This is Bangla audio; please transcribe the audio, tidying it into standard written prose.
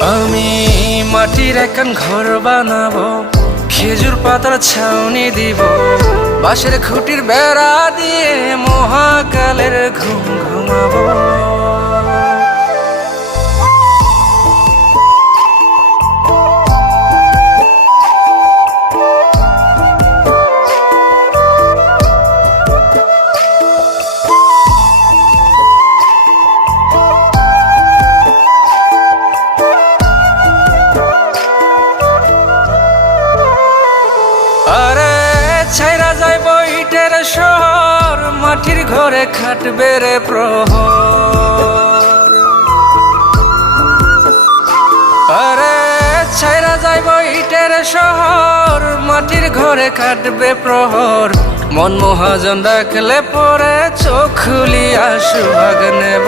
আমি মাটির একখান ঘর বানাবো, খেজুর পাতার ছাউনি দিব, বাঁশের খুঁটির বেড়া দিয়ে মহাকালের ঘুম ঘুমাবো। আরে ছাইরা যাইব ইটের শহর, মাটির ঘরে খাটবে রে প্রহর। আরে ছাইরা যাইব ইটের শহর, মাটির ঘরে খাটবে প্রহর। মন মহাজন ডাকলে পরে চোখ খুলিয়া সুভাগ নেব।